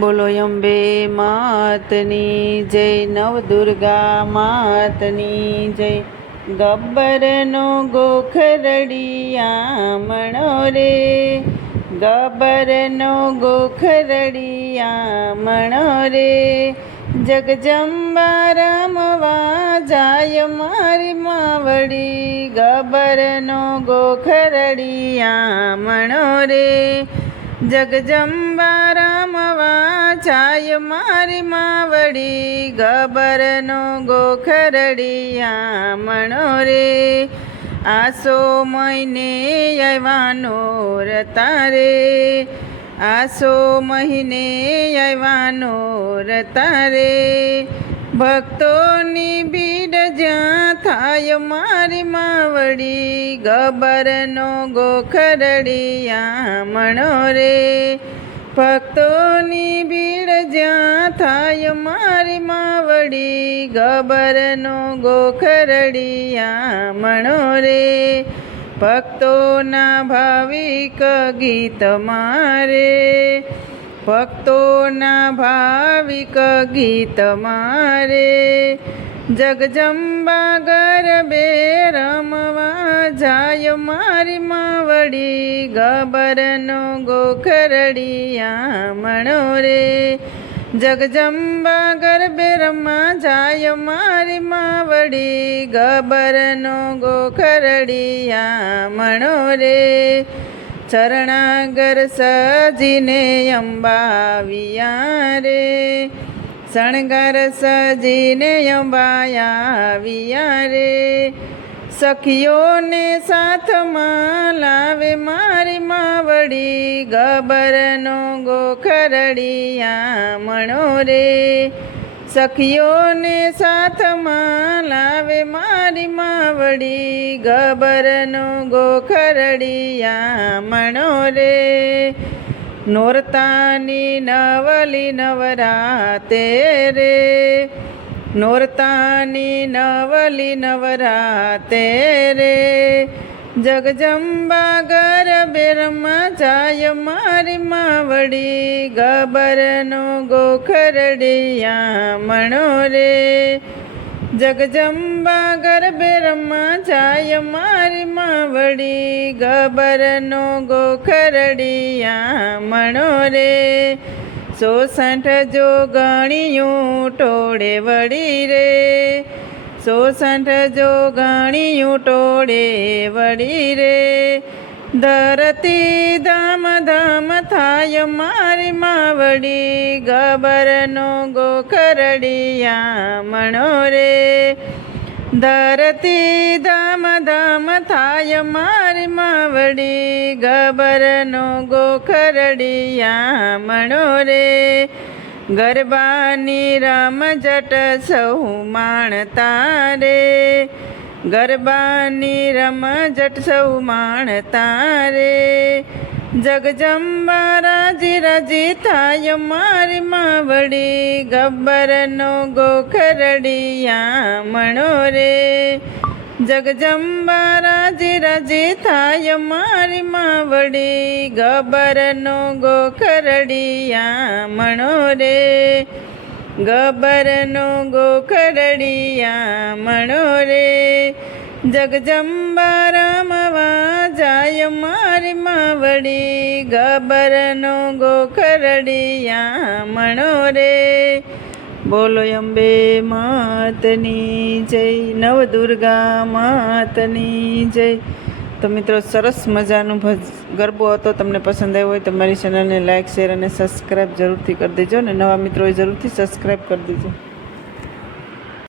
બોલો, અંબે માતની જય નવદુર્ગા માતની જય. ગબ્બરનો ગોખરડિયામણો રે. ગબ્બરનો ગોખરડિયામણો રે. જગજંબા રમવા જાય મારી માવડી. ગબ્બરનો ગોખરડિયામણો રે. જગજંબા રમવા છાય મારી માવડી ગબરનો ગોખરડિયામણો રે. આસો મહિને યવાનો રતા રે. આસો મહિને યવાનો રતા રે. ભક્તોની બીડ જ્યાં થાય મારી માવડી, ગબરનો ગોખરડિયામણો રે. ભક્તોની બીડ જ્યાં થાય મારી માવડી, ગબરનો ગોખરડિયામણો રે. ભક્તોના ભાવિક ગીત મારે. ભક્તોના ભાવિક ગીત મારે. જગજંબા ગરબે રમવા જાય મારી માવડી, ગબરનો ગોખરડિયામણો રે. જગજંબા ગરબે રમવા જાય મારી માવડી, ગબરનો ગોખરડિયામણો રે. ચરણાગર સજીને અંબાવિયા રે શણગાર સજીને અંબાયા રે સખીઓને સાથમાં લાવે મારી માવડી ગબરનો ગોખરડિયામણો રે સખીઓને સાથમાં લાવે મારી માવડી, ગબરનો ગોખરડિયામણો રે. નોરતાની નવલી નવરાતે રે. નોરતાની નવલી નવરાતે રે. જગજંબા ગરબે જાય મારી માવડી, ગબરનો ગોખરડિયામણો રે. જગજંબા ગરબે રમા જાય મારી માવડી, ગબરનો ગોખરડિયામણો રે. સોસઠ જો ગણિયું ટોળે વળી રે. સોસઠ જો ગણિયું ટોળે વળી રે. ધરતી ધામ ધામ થાય મારી માવડી, ગબરનો ગોખરડિયામણો રે. ધરતી ધામ ધામ થાય મારી માવડી, ગબરનો ગોખરડિયામણો રે. ગરબાની રમઝટ સૌ માણતા રે. ગરબાની રમઝટ સૌ માણતા રે જગજંબા રાજી રાજી થાય મારી માવડી. ગબ્બરનો ગોખરડિયામણો રે. જગજંબા રાજી રાજી થાય મારી માવડી. ગબ્બરનો ગોખરડિયામણો રે. ગબ્બરનો ગોખરડિયામણો રે. જગજંબા રમવા જાય મારી માવડી. ગબરનો ગોખરડિયા મણો રે. બોલો અંબે માતની જય, નવદુર્ગા માતની જય. તો મિત્રો, સરસ મજાનું ભજ ગરબો હતો, તમને પસંદ આવ્યો હોય તો મારી ચેનલને લાઇક શેર અને સબસ્ક્રાઈબ જરૂરથી કરી દેજો અને નવા મિત્રોએ જરૂરથી સબસ્ક્રાઈબ કરી દેજો.